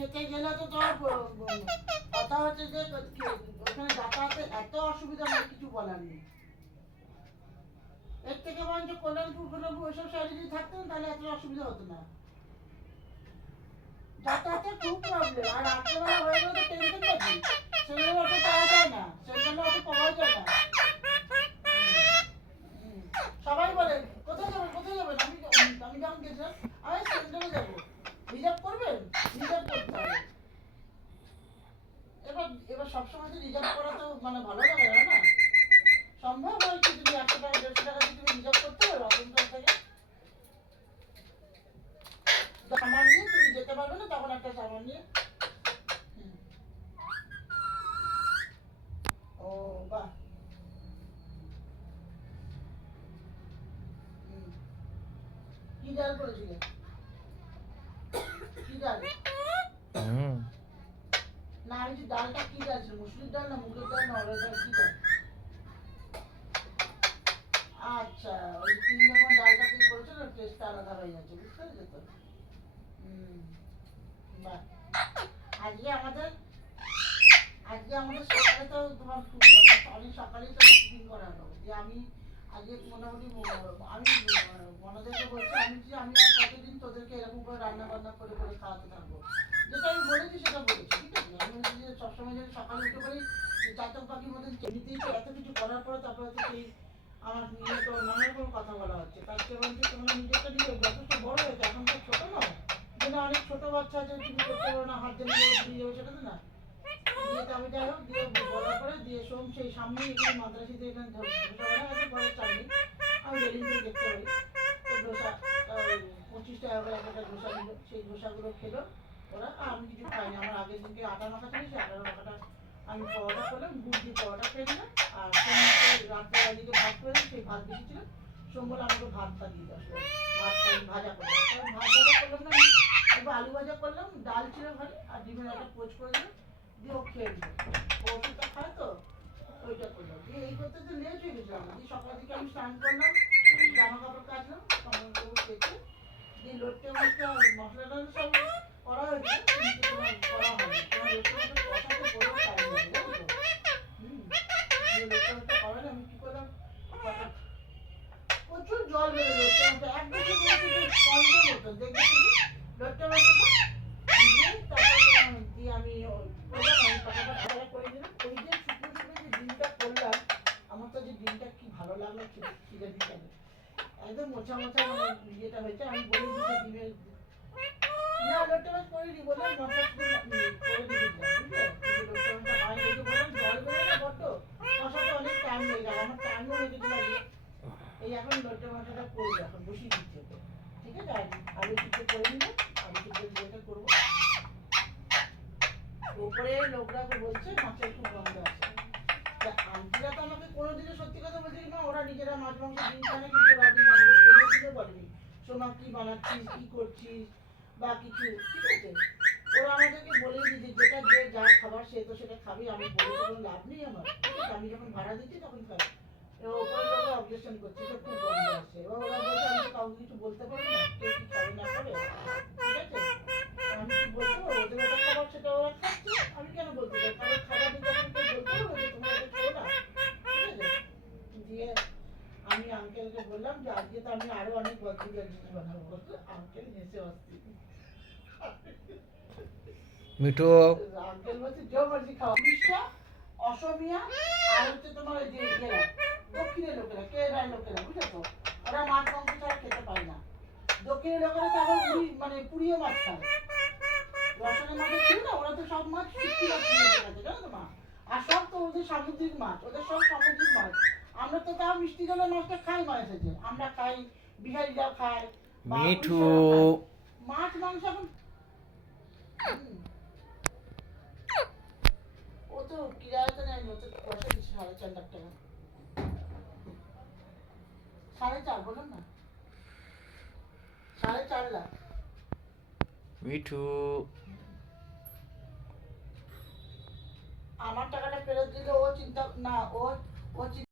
খেতে গেলে তো তোর কথা হচ্ছে যে ওখানে যাতায়াতে এত অসুবিধা নেই, কিছু বলার নেই। এর থেকে বরঞ্চ কল্যাণপুর কল্যাণপুর ওইসব সাইডে যদি থাকতেন তাহলে এত অসুবিধা হতো না। যাতায়াতের খুব প্রবলেম। আর রাত্রেবেলা হয়ে গেলে তো টেনশন নাকি, সেগুলো অত পাওয়া যায় না, সেগুলো অত পাওয়া যায় না। সবাই বলে কোথায় যাবেন কোথায় যাবেন, আমি যখন গেছিলাম আমি সেন্টারে যাবো, রিজার্ভ করবেন, রিজার্ভ করতে হবে। এবার এবার সবসময় তো রিজার্ভ করা তো মানে ভালো লাগে না, না সম্ভব হয় কি তুমি 100 টাকা 150 টাকা দিয়ে তুমি রিজার্ভ করতে পারো রতনপুর থেকে? সামান নিয়ে তুমি যেতে পারবে না, তখন একটা সামান নিয়ে। ও বাহ, কি ডাল করেছিলে, কি ডাল? না আমি যে ডালটা কি ডাল ছিল, মুসুরির ডাল না মুগের ডাল না অড়হর ডাল, কি ডাল? আচ্ছা, ওই 3 রকম ডালটা তুই বলছো না, টেস্টটা আলাদা হয়ে যাচ্ছে, বুঝতে পেরেছো তো? হুম, বাহ। আজকে আমাদের আজকে আমাদের সকালে তো তোমার অনেক সকালেই তো টিফিন করা হলো যে আমি আজকে মোটামুটি আমি মনাদেরকে বলছি আমি আর কতদিন তোদেরকে এরকম করে রান্না বান্না করে করে খাওয়াতে থাকবো। যেটা আমি বলেছি সেটা বলেছি, ঠিক আছে? আমি বলছি যে সবসময় যদি সকালে উঠে পড়ি চাতক পাখির মতন এমনিতেই তো এত কিছু করার পরে তারপরে তো সেই আমার নিয়ে তো নানা রকম কথা বলা হচ্ছে, তার চেয়ে বলছি তোমরা নিজেরটা নিজে যথেষ্ট বড় হয়েছে, এখন তো ছোট নয় যে না অনেক ছোট বাচ্চা আছে তুমি করতে পারো না, হাত দিয়ে নিয়ে যাবে, সেটা তো না। দিয়ে আমি যাই হোক দিয়ে বলার পরে দিয়ে সোম সেই সামনেই এখানে মাদ্রাসিতে এখানে ধোসা বানা আছে ঘরের সামনে, আমি রেলিং দিয়ে দেখতে পারি তো ধোসা 25 টাকা করে একটা ধোসা নিল, সেই ধোসাগুলো খেলো ওরা, আর আমি কিছু খাইনি। আমার আগের দিনকে আটা মাখা ছিল, সেই আটার মাখাটা আমি পরোটা করলাম, গুড় দিয়ে পরোটা খেয়ে নিলাম। আর সোমকে রাত্রে দিকে ভাত করে সেই ভাত বেশি ছিল, সোম বলে আমাকে ভাতটা দিয়ে দাও, ভাতটা ভাজা করলাম, ভাত ভাজা করলাম না, একটু আলু ভাজা করলাম, ডাল ছিল ঘরে আর ডিমের একটা পোচ করে দিলাম, দিয়ে ও খেয়ে নিল। ও ওষুধটা খায় তো ওইটা করলাম, দিয়ে এই করতে তো লেট হয়ে গেছিলাম। দিয়ে সকাল থেকে আমি স্নান করলাম, জামা কাপড় কাচলাম, কাপড় টাপড় কেচে দিয়ে লোটে মোটে মশলাটা সব করা হয়েছে, কিন্তু তোমার করা হয়নি, তোমার লোটে মোটে কষাতে বড় টাইম লাগে, জানো তো? দিয়ে লোটে মোটে করালে আমি কি করলাম, প্রচুর জল বেড়ে লোটে মোটে এক বছর বলছি যে স্পঞ্জের মতো দেখবে তুমি লোটে মোটে দিয়ে তারপর দিয়ে আমি পাটাপাট করে দিলাম। ওই যে শুকনো শুকনো যে ডিমটা করলাম, আমার তো যে ডিমটা কি ভালো লাগলো খিদে দিতে, একদম মোছা মোছা মানে ইয়েটা হয়েছে। আমি বলে দিয়েছি ডিমের না লোটে মাছ করিনি, বললাম মশলা করে দিয়েছিলাম, বুঝলে? কিন্তু লোটে মাছটা হয়নি, ওই যে বললাম জল বেরোয় না বড্ড, কষাতে অনেক টাইম লেগে গেল, আমার টাইমও লেগেছিল আজকে। এই এখন লোটে মাছটা করবো, এখন বসিয়ে দিচ্ছি ওকে, ঠিক আছে? আর আলু সিদ্ধ করে নিলাম, আলু সিদ্ধ দিয়ে করবো। উপরে লোকরা বলছে মাছের খুব গন্ধ আছে। আন্টিরা তো আমাকে কোনোদিনও সত্যি কথা বলছে না, ওরা নিজেরা মাছ মাংস ডিম খায় না, কিন্তু ওরা দিন আমাকে কোনোদিনও বলেনি সোমা কি বানাচ্ছিস কি করছিস বা কিছু, ঠিক আছে? ওরা আমাদেরকে বলেই দিয়েছে যেটা যে যার খাবার সে তো সেটা খাবে, আমি বলে তো কোনো লাভ নেই আমার, ঠিক আছে? আমি যখন ভাড়া দিচ্ছি তখন খাই। ওপরে লোকরা অবজেকশন করছে যে খুব গন্ধ আছে, এবার ওরা বলছে আমি তো কাউকে কিছু বলতে পারবো না, কেউ কি খাবে না খাবে, ঠিক আছে? আমি কি বলতে পারবো? ওদের ওটা খাবার সেটা ওরা খাচ্ছে, আমি কেন বলতে পারবো? কারোর খাবার নিয়ে যখন কেউ বলতে পারবো যে তোমরা এটা খেও না, ঠিক আছে? দিয়ে আমি আঙ্কেলকে বললাম যে আজকে তো আমি আরো অনেক বদলিকার জিনিস বানাবো, আঙ্কেল হেসে অস্থির। মিঠু আঙ্কেল বলছে যে মর্জি খাও, উড়িষ্যা অসমিয়া আর হচ্ছে তোমার ওই যে ইয়েরা দক্ষিণের লোকেরা কেরালার লোকেরা, বুঝলে তো? ওরা মাছ মাংস ছাড়া খেতে পারে না। দক্ষিণের লোকেরা তো আবার মানে পুড়িয়ে মাছ খায়, রসায়নের মাঝে ছিল না, ওরা তো সব মাছ শুটকি মাছ নিয়ে এসে গেছে, জানো তো মা? আর সব তো ওদের সামুদ্রিক মাছ, ওদের সব সামুদ্রিক মাছ। আমরা তো তাও মিষ্টি জলের মাছটা খাই, মাছ এসেছে আমরা খাই, বিহারিরাও খায় বা মিঠু উড়িষ্যারাও খায়। মাছ মাংস এখন ও তো কিরায়াতে নেয়নি, ও তো পয়সা দিচ্ছে 4.5 লাখ টাকা। 4.5 বললাম না, 4.5 লাখ। মিঠু আমার টাকাটা ফেরত দিলে ও চিন্তা না, ও ও